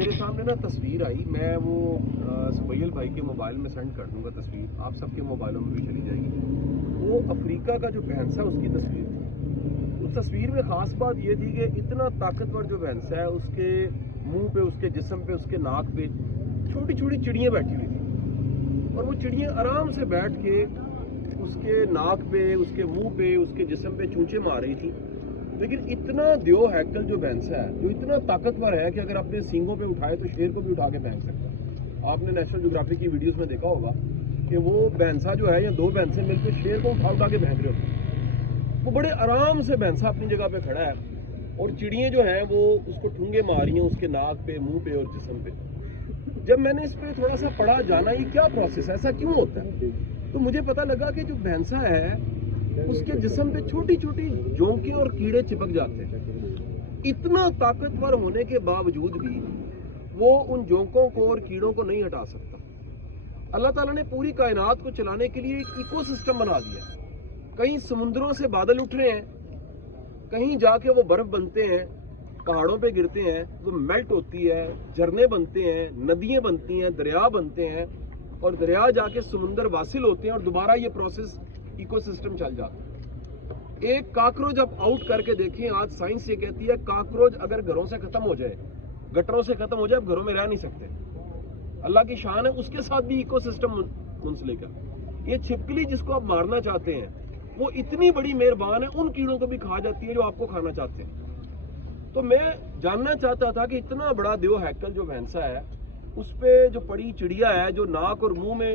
میرے سامنے نا تصویر آئی, میں وہ سبیل بھائی کے موبائل میں سینڈ کر دوں گا تصویر, آپ سب کے موبائلوں میں بھی چلی جائے گی. وہ افریقہ کا جو بھینسا اس کی تصویر تھی. اس تصویر میں خاص بات یہ تھی کہ اتنا طاقتور جو بھینسا ہے, اس کے منہ پہ, اس کے جسم پہ, اس کے ناک پہ چھوٹی چھوٹی چڑیاں بیٹھی ہوئی تھیں, اور وہ چڑیاں آرام سے بیٹھ کے اس کے ناک پہ, اس کے منہ پہ, اس کے جسم پہ چونچے مار رہی تھی. لیکن اتنا دیو ہیکل جو بھینسا ہے, جو اتنا طاقتور ہے کہ اگر اپنے سینگوں پہ اٹھائے تو شیر کو بھی اٹھا کے پھینک سکتا ہے. آپ نے نیشنل جغرافی کی ویڈیوز میں دیکھا ہوگا کہ وہ بھینسا جو ہے, یا دو بھینسے مل کے شیر کو اٹھا کے پھینک رہے ہوتے ہیں. وہ بڑے آرام سے بھینسا اپنی جگہ پہ کھڑا ہے, اور چڑیاں جو ہیں وہ اس کو ٹھونگے مار رہی ہیں اس کے ناک پہ, منہ پہ اور جسم پہ. جب میں نے اس پہ تھوڑا سا پڑھا, جانا یہ کیا پروسیس ہے, ایسا کیوں ہوتا ہے, تو مجھے پتہ لگا کہ جو بھینسا ہے اس کے جسم پہ چھوٹی چھوٹی جونکیں اور کیڑے چپک جاتے ہیں. اتنا طاقتور ہونے کے باوجود بھی وہ ان جونکوں کو اور کیڑوں کو نہیں ہٹا سکتا. اللہ تعالیٰ نے پوری کائنات کو چلانے کے لیے ایک ایکو سسٹم بنا دیا. کہیں سمندروں سے بادل اٹھ رہے ہیں, کہیں جا کے وہ برف بنتے ہیں, پہاڑوں پہ گرتے ہیں, وہ میلٹ ہوتی ہے, جھرنے بنتے ہیں, ندیاں بنتی ہیں, دریا بنتے ہیں, اور دریا جا کے سمندر واصل ہوتے ہیں, اور دوبارہ یہ پروسیس ایکو سسٹم چل جاتا ہے. ایک کاکروچ اب آؤٹ کر کے دیکھیں, آج سائنس یہ کہتی ہے کاکروچ اگر گھروں سے ختم ہو جائے, گٹروں سے ختم ہو جائے, اب گھروں میں رہ نہیں سکتے. اللہ کی شان ہے, اس کے ساتھ بھی ایکو سسٹم منسلک ہے. یہ چھپکلی جس کو آپ مارنا چاہتے ہیں وہ اتنی بڑی مہربان ہے, ان کیڑوں کو بھی کھا جاتی ہے جو آپ کو کھانا چاہتے ہیں. تو میں جاننا چاہتا تھا کہ اتنا بڑا دیو ہیکل جو بھینسا ہے, اس پہ جو پڑی چڑیا ہے جو ناک اور منہ میں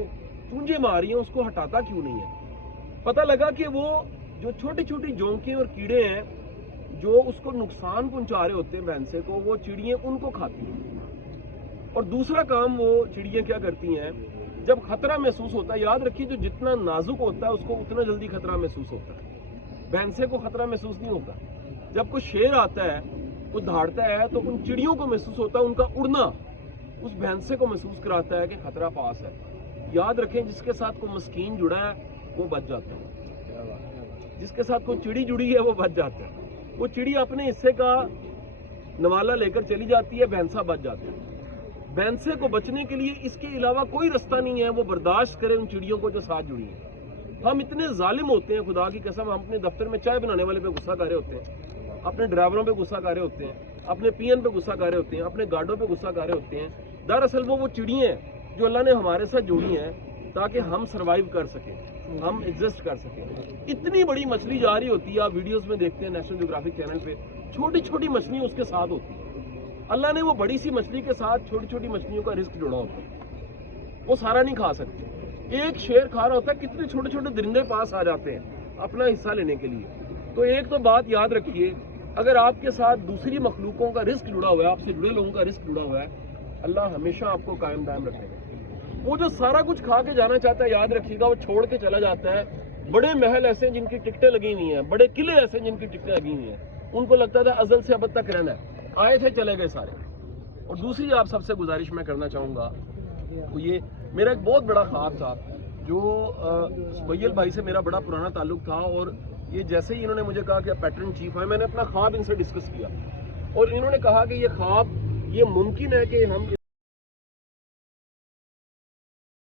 چونجے ماری ہیں, اس کو ہٹاتا کیوں نہیں ہے. پتہ لگا کہ وہ جو چھوٹی چھوٹی جونکیں اور کیڑے ہیں جو اس کو نقصان پہنچا رہے ہوتے ہیں بھینسے کو, وہ چڑیاں ان کو کھاتی ہیں. اور دوسرا کام وہ چڑیاں کیا کرتی ہیں, جب خطرہ محسوس ہوتا ہے, یاد رکھیے جو جتنا نازک ہوتا ہے اس کو اتنا جلدی خطرہ محسوس ہوتا ہے, بھینسے کو خطرہ محسوس نہیں ہوتا. جب کوئی شیر آتا ہے, کوئی دھاڑتا ہے, تو ان چڑیوں کو محسوس ہوتا ہے, ان کا اڑنا اس بھینسے کو محسوس کراتا ہے کہ خطرہ پاس ہے. یاد رکھیں جس کے ساتھ کوئی مسکین جڑا ہے وہ بچ جاتا ہے, جس کے ساتھ کوئی چڑی جڑی ہے وہ بچ جاتا ہے. وہ چڑی اپنے حصے کا نوالا لے کر چلی جاتی ہے, بھینسا بچ جاتا ہے. بھینسے کو بچنے کے لیے اس کے علاوہ کوئی رستہ نہیں ہے, وہ برداشت کرے ان چڑیوں کو جو ساتھ جڑی ہیں. ہم اتنے ظالم ہوتے ہیں, خدا کی قسم, ہم اپنے دفتر میں چائے بنانے والے پہ غصہ کر رہے ہوتے ہیں, اپنے ڈرائیوروں پہ غصہ کر رہے ہوتے ہیں, اپنے پی این پہ غصہ کر رہے ہوتے ہیں, اپنے گارڈوں پہ غصہ کر رہے ہوتے ہیں. دراصل وہ چڑیاں ہیں جو اللہ نے ہمارے ساتھ جوڑی ہیں تاکہ ہم سروائیو کر سکیں, ہم ایگزسٹ کر سکیں. اتنی بڑی مچھلی جا رہی ہوتی ہے, آپ ویڈیوز میں دیکھتے ہیں نیشنل جغرافک چینل پہ, چھوٹی چھوٹی مچھلی اس کے ساتھ ہوتی ہے. اللہ نے وہ بڑی سی مچھلی کے ساتھ چھوٹی چھوٹی مچھلیوں کا رزق جوڑا ہوتا ہے, وہ سارا نہیں کھا سکتے. ایک شیر کھا رہا ہوتا ہے, کتنے چھوٹے چھوٹے درندے پاس آ جاتے ہیں اپنا حصہ لینے کے لیے. تو ایک تو بات یاد رکھیے, اگر آپ کے ساتھ دوسری مخلوقوں کا رزق جڑا ہوا ہے, آپ سے جڑے لوگوں کا رزق جڑا ہوا ہے, اللہ ہمیشہ آپ کو قائم دائم رکھے گا. وہ جو سارا کچھ کھا کے جانا چاہتا ہے, یاد رکھیے گا وہ چھوڑ کے چلا جاتا ہے. بڑے محل ایسے ہیں جن کی ٹکٹیں لگی ہوئی ہیں, بڑے قلعے ایسے ہیں جن کی ٹکٹیں لگی ہوئی ہیں, ان کو لگتا تھا ازل سے ابد تک رہنا ہے, آئے تھے چلے گئے سارے. اور دوسری آپ سب سے گزارش میں کرنا چاہوں گا, وہ یہ میرا ایک بہت بڑا خواب تھا, جو سبیل بھائی سے میرا بڑا پرانا تعلق تھا, اور یہ جیسے ہی انہوں نے مجھے کہا کہ پیٹرن چیف ہے, میں نے اپنا خواب ان سے ڈسکس کیا, اور انہوں نے کہا کہ یہ خواب یہ ممکن ہے کہ ہم